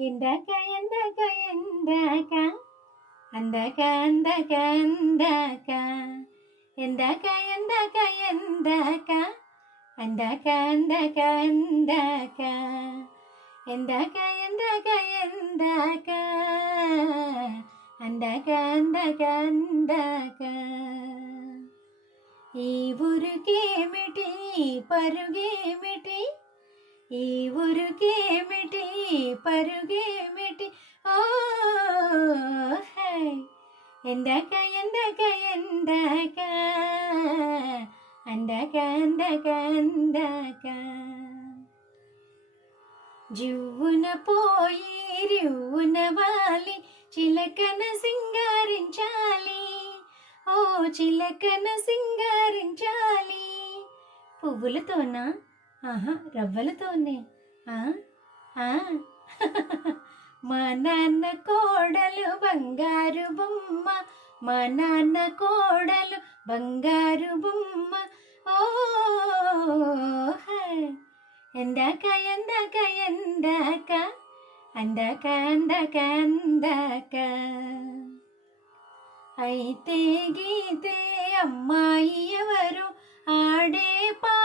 ఎందాక ఎందాక ఎందాక అందాక అందాక అందాక ఎందాక ఎందాక ఎందాక అందాక అందాక అందాక ఎందాక ఎందాక ఎందాక అందాక అందాక అందాక ఈ ఊరికేమిటి పరుగేమిటి ఈ ఊరుకేమిటి పరుగేమిటి ఓ హై. ఎందాక ఎందాక ఎందాక అందాక అందాక అందాక జివ్వున పోయి రివ్వున వాలి చిలకన సింగారించాలి. ఓ చిలకన సింగారించాలి. పువ్వులతోనా? ఆహా రవ్వలతోనే మా నాన్న కోడలు బంగారు బొమ్మ. మా నాన్న కోడలు బంగారు బొమ్మ. ఓ ఎందాక ఎందాక ఎందాక. అందాక అందాక అందాక. అయితే గీతే అమ్మాయి ఎవరు? ఆడే పా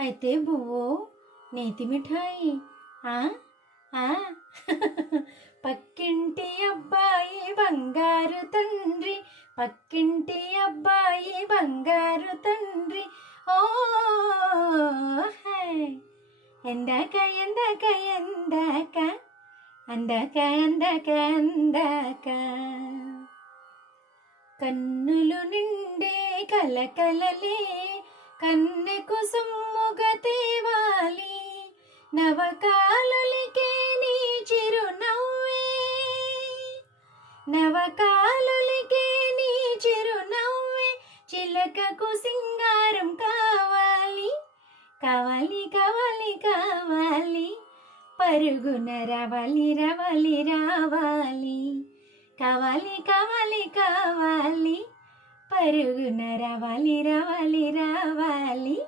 అయితే బువ్వో నేతి మిఠాయి ఆ? ఆ? పక్కింటి అబ్బాయి బంగారు తండ్రి పక్కింటి అబ్బాయి బంగారు తండ్రి. ఓ ఎందాక ఎందాక ఎందాక అందాక అందాక అందాక. కన్నులు నిండే కలకలలే కన్నెకు సొమ్ముగా తేవాలి నవకాలులికే నీ చిరునవ్వే. నవకాలులకే నీ చిరునవ్వే చిలకకు సింగారం కావాలి. కావాలి కావాలి కావాలి. పరుగున రవలి రవలి రావాలి. కావాలి కావాలి కావాలి. పరుగున రవలి రవలి రావాలి.